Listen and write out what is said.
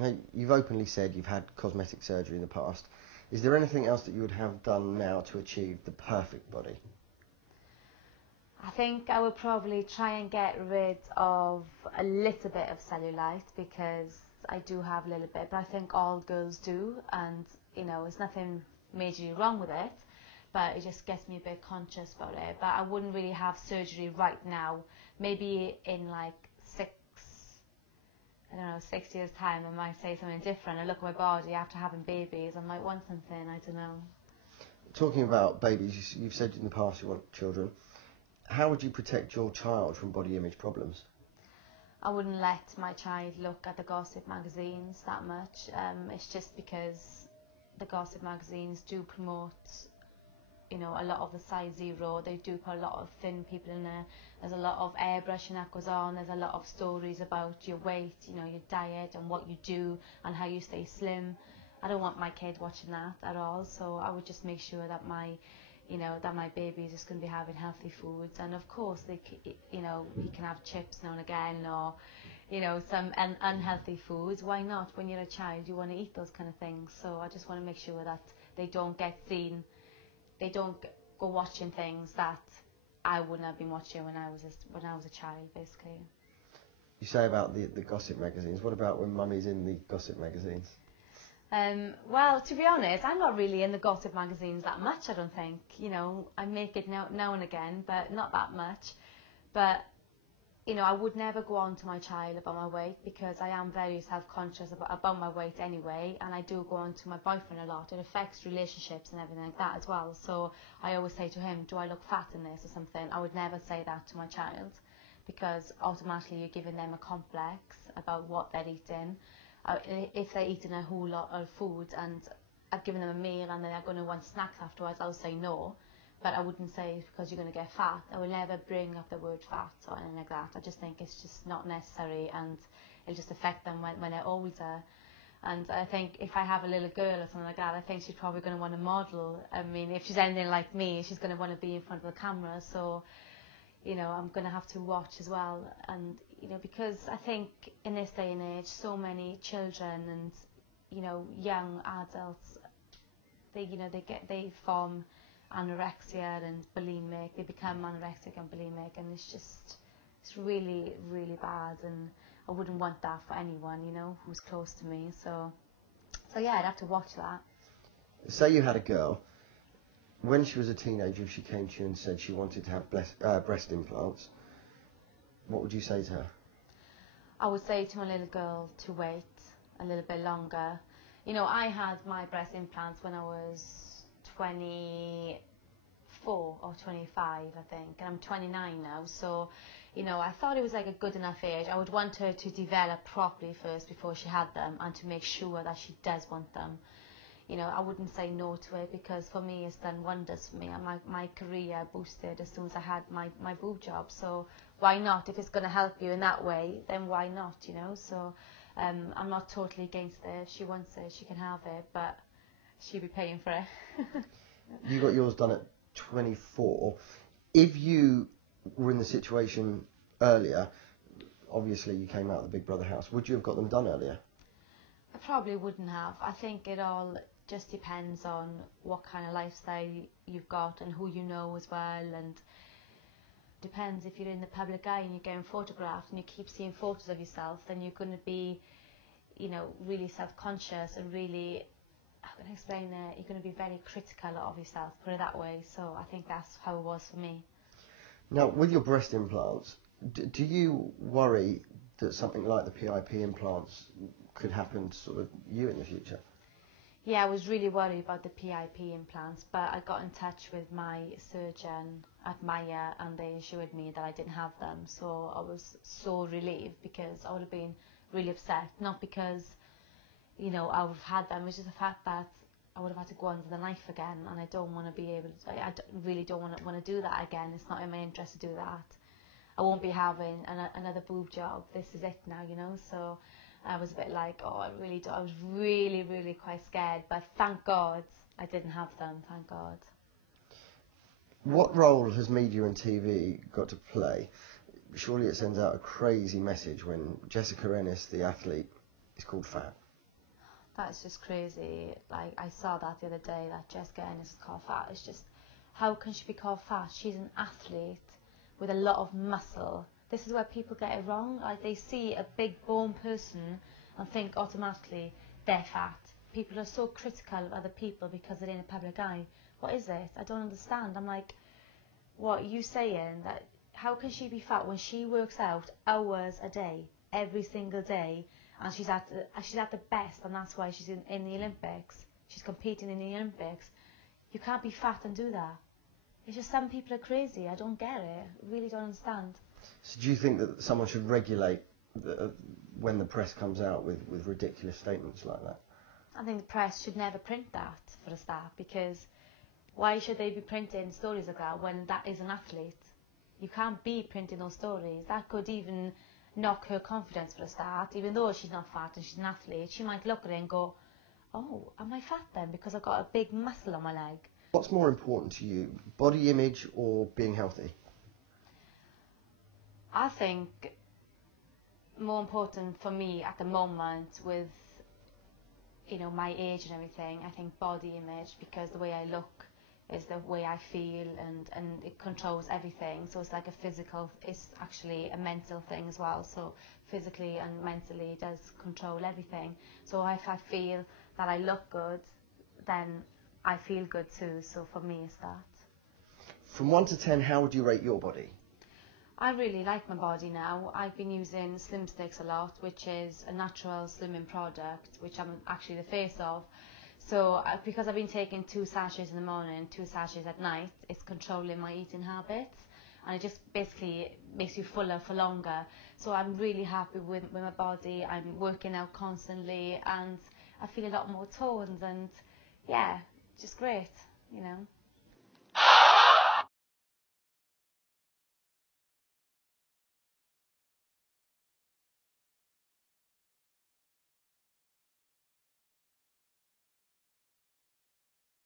Now, you've openly said you've had cosmetic surgery in the past. Is there anything else that you would have done now to achieve the perfect body? I think I would probably try and get rid of a little bit of cellulite, because I do have a little bit, but I think all girls do, and you know, there's nothing majorly wrong with it, but it just gets me a bit conscious about it. But I wouldn't really have surgery right now. Maybe in like 6 years time I might say something different. I look at my body after having babies, I might want something, I don't know. Talking about babies, you've said in the past you want children. How would you protect your child from body image problems? I wouldn't let my child look at the gossip magazines that much. It's just because the gossip magazines do promote, you know, a lot of the size zero. They do put a lot of thin people in there. There's a lot of airbrushing that goes on. There's a lot of stories about your weight, you know, your diet and what you do and how you stay slim. I don't want my kid watching that at all. So I would just make sure that my baby is just going to be having healthy foods, and of course he can have chips now and again, or you know, some unhealthy foods. Why not? When you're a child, you want to eat those kind of things. So I just want to make sure that they don't go watching things that I wouldn't have been watching when I was a child, basically. You say about the gossip magazines. What about when mummy's in the gossip magazines? Well, to be honest, I'm not really in the gossip magazines that much, I don't think. You know, I make it now and again, but not that much. But, you know, I would never go on to my child about my weight, because I am very self-conscious about my weight anyway, and I do go on to my boyfriend a lot. It affects relationships and everything like that as well. So I always say to him, do I look fat in this or something? I would never say that to my child, because automatically you're giving them a complex about what they're eating. If they're eating a whole lot of food and I've given them a meal and they're going to want snacks afterwards, I'll say no. But I wouldn't say because you're going to get fat. I will never bring up the word fat or anything like that. I just think it's just not necessary, and it'll just affect them when they're older. And I think if I have a little girl or something like that, I think she's probably going to want to model. I mean, if she's anything like me, she's going to want to be in front of the camera. So, you know, I'm going to have to watch as well. And, you know, because I think in this day and age, so many children and, you know, young adults, they form anorexia and bulimic. They become anorexic and bulimic, and it's really, really bad. And I wouldn't want that for anyone, you know, who's close to me. So yeah, I'd have to watch that. Say you had a girl. When she was a teenager, if she came to you and said she wanted to have breast implants, what would you say to her? I would say to my little girl to wait a little bit longer. You know, I had my breast implants when I was 24 or 25, I think, and I'm 29 now. So, you know, I thought it was like a good enough age. I would want her to develop properly first before she had them, and to make sure that she does want them. You know, I wouldn't say no to it, because for me it's done wonders for me, and my career boosted as soon as I had my boob job. So why not? If it's going to help you in that way, then why not, you know? So I'm not totally against it. If she wants it, she can have it, but she'll be paying for it. You got yours done at 24. If you were in the situation earlier, obviously you came out of the Big Brother house, would you have got them done earlier? I probably wouldn't have. I think it all just depends on what kind of lifestyle you've got and who you know as well, and depends. If you're in the public eye and you're getting photographed and you keep seeing photos of yourself, then you're going to be, you know, really self-conscious and really, how can I explain it, you're going to be very critical of yourself, put it that way. So I think that's how it was for me. Now, with your breast implants, do you worry that something like the PIP implants could happen to sort of you in the future? Yeah, I was really worried about the PIP implants, but I got in touch with my surgeon at Maya, and they assured me that I didn't have them. So I was so relieved, because I would have been really upset, not because, you know, I would have had them. It's just the fact that I would have had to go under the knife again, and I don't want to be able to. I really don't want to do that again. It's not in my interest to do that. I won't be having another boob job. This is it now, you know. So I was a bit like, oh, I was really, really quite scared. But thank God I didn't have them. Thank God. What role has media and TV got to play? Surely it sends out a crazy message when Jessica Ennis, the athlete, is called fat. That's just crazy. Like, I saw that the other day, that Jessica Ennis is called fat. It's just, how can she be called fat? She's an athlete with a lot of muscle. This is where people get it wrong. Like, they see a big bone person and think automatically they're fat. People are so critical of other people because they're in a public eye. What is it? I don't understand. I'm like, what are you saying? That how can she be fat when she works out hours a day, every single day, and she's at the best, and that's why she's in the Olympics. She's competing in the Olympics. You can't be fat and do that. It's just some people are crazy. I don't get it. I really don't understand. So do you think that someone should regulate when the press comes out with ridiculous statements like that? I think the press should never print that, for a start, because why should they be printing stories like that when that is an athlete? You can't be printing those stories. That could even knock her confidence, for a start. Even though she's not fat and she's an athlete, she might look at it and go, oh, am I fat then because I've got a big muscle on my leg? What's more important to you, body image or being healthy? I think more important for me at the moment with, you know, my age and everything, I think body image, because the way I look is the way I feel, and it controls everything. So it's like a physical, it's actually a mental thing as well. So physically and mentally it does control everything. So if I feel that I look good, then I feel good too. So for me it's that. From 1 to 10, how would you rate your body? I really like my body now. I've been using Slim Sticks a lot, which is a natural slimming product, which I'm actually the face of. So because I've been taking 2 sachets in the morning, 2 sachets at night, it's controlling my eating habits, and it just basically makes you fuller for longer. So I'm really happy with my body. I'm working out constantly, and I feel a lot more toned, and yeah, just great, you know.